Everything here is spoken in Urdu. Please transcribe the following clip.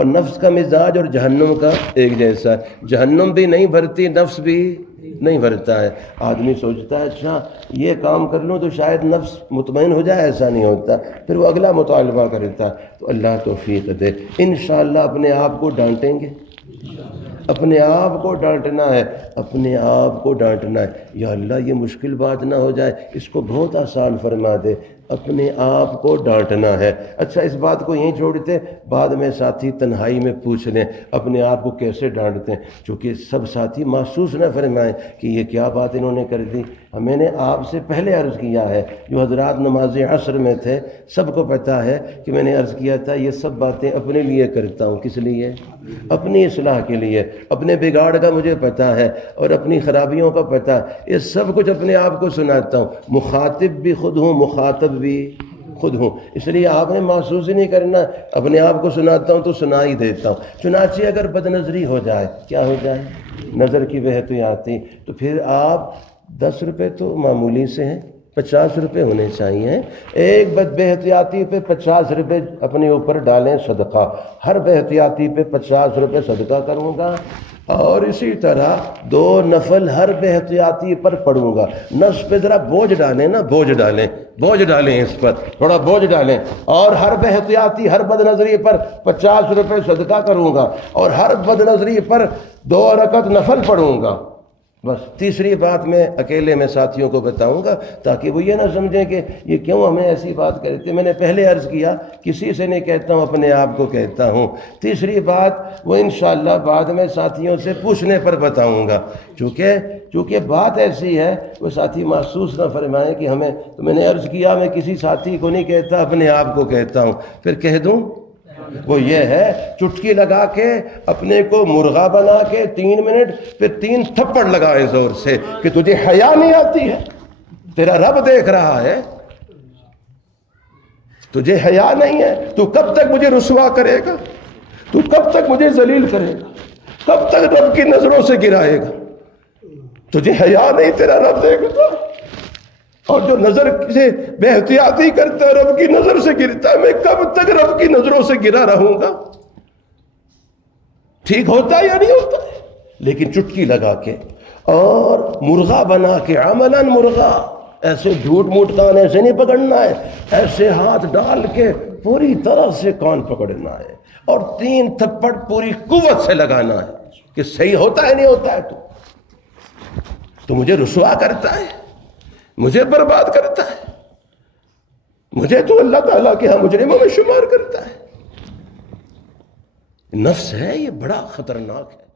اور نفس کا مزاج اور جہنم کا ایک جیسا ہے، جہنم بھی نہیں بھرتی، نفس بھی نہیں بھرتا ہے۔ آدمی سوچتا ہے اچھا یہ کام کر لوں تو شاید نفس مطمئن ہو جائے، ایسا نہیں ہوتا، پھر وہ اگلا مطالبہ کرتا ہے۔ تو اللہ توفیق دے، انشاءاللہ اپنے آپ کو ڈانٹیں گے، اپنے آپ کو ڈانٹنا ہے، اپنے آپ کو ڈانٹنا ہے۔ یا اللہ یہ مشکل بات نہ ہو جائے، اس کو بہت آسان فرما دے، اپنے آپ کو ڈانٹنا ہے۔ اچھا اس بات کو یہیں چھوڑتے، بعد میں ساتھی تنہائی میں پوچھ لیں اپنے آپ کو کیسے ڈانٹتے ہیں، چونکہ سب ساتھی محسوس نہ فرمائیں کہ یہ کیا بات انہوں نے کر دی۔ میں نے آپ سے پہلے عرض کیا ہے، جو حضرات نماز عصر میں تھے سب کو پتہ ہے کہ میں نے عرض کیا تھا یہ سب باتیں اپنے لیے کرتا ہوں۔ کس لیے؟ اپنی اصلاح کے لیے، اپنے بگاڑ کا مجھے پتہ ہے اور اپنی خرابیوں کا پتہ ہے، یہ سب کچھ اپنے آپ کو سناتا ہوں، مخاطب بھی خود ہوں، مخاطب بھی خود ہوں، اس لیے آپ نے محسوس ہی نہیں کرنا، اپنے آپ کو سناتا ہوں تو سنا ہی دیتا ہوں۔ چنانچہ اگر بد نظری ہو جائے، کیا ہو جائے؟ نظر کی بہتیاتی، تو پھر آپ 10 روپے تو معمولی سے ہیں، 50 روپے ہونے چاہیے۔ ایک بے احتیاطی پہ 50 روپے اپنے اوپر ڈالیں صدقہ، ہر بے احتیاطی پہ 50 روپے صدقہ کروں گا، اور اسی طرح 2 نفل ہر بے احتیاطی پر پڑھوں گا۔ نفس پہ ذرا بوجھ ڈالیں نا، بوجھ ڈالیں اس پر تھوڑا بوجھ ڈالیں، اور ہر بے احتیاطی ہر بد نظری پر 50 روپے صدقہ کروں گا، اور ہر بد نظری پر 2 رکعت نفل پڑھوں گا۔ بس تیسری بات میں اکیلے میں ساتھیوں کو بتاؤں گا تاکہ وہ یہ نہ سمجھیں کہ یہ کیوں ہمیں ایسی بات کرتے۔ میں نے پہلے عرض کیا کسی سے نہیں کہتا ہوں، اپنے آپ کو کہتا ہوں۔ تیسری بات وہ انشاءاللہ بعد میں ساتھیوں سے پوچھنے پر بتاؤں گا، چونکہ بات ایسی ہے وہ ساتھی محسوس نہ فرمائیں کہ ہمیں، تو میں نے عرض کیا میں کسی ساتھی کو نہیں کہتا، اپنے آپ کو کہتا ہوں۔ پھر کہہ دوں وہ یہ ہے، چٹکی لگا کے اپنے کو مرغا بنا کے 3 منٹ پھر 3 تھپڑ لگائے زور سے کہ تجھے حیا نہیں آتی ہے، تیرا رب دیکھ رہا ہے، تجھے حیا نہیں ہے، تو کب تک مجھے رسوا کرے گا، تو کب تک مجھے ذلیل کرے گا، کب تک رب کی نظروں سے گرائے گا، تجھے حیا نہیں، تیرا رب دیکھتا، اور جو نظر سے بے احتیاطی کرتا ہے رب کی نظر سے گرتا ہے، میں کب تک رب کی نظروں سے گرا رہوں گا؟ ٹھیک ہوتا ہے یا نہیں ہوتا ہے؟ لیکن چٹکی لگا کے اور مرغا بنا کے، عملاً مرغا، ایسے جھوٹ موٹ کان ایسے نہیں پکڑنا ہے، ایسے ہاتھ ڈال کے پوری طرح سے کان پکڑنا ہے اور 3 تھپڑ پوری قوت سے لگانا ہے کہ صحیح ہوتا ہے نہیں ہوتا ہے تو مجھے رسوا کرتا ہے، مجھے برباد کرتا ہے، مجھے تو اللہ تعالیٰ کے ہاں مجرموں میں شمار کرتا ہے۔ نفس ہے یہ بڑا خطرناک ہے۔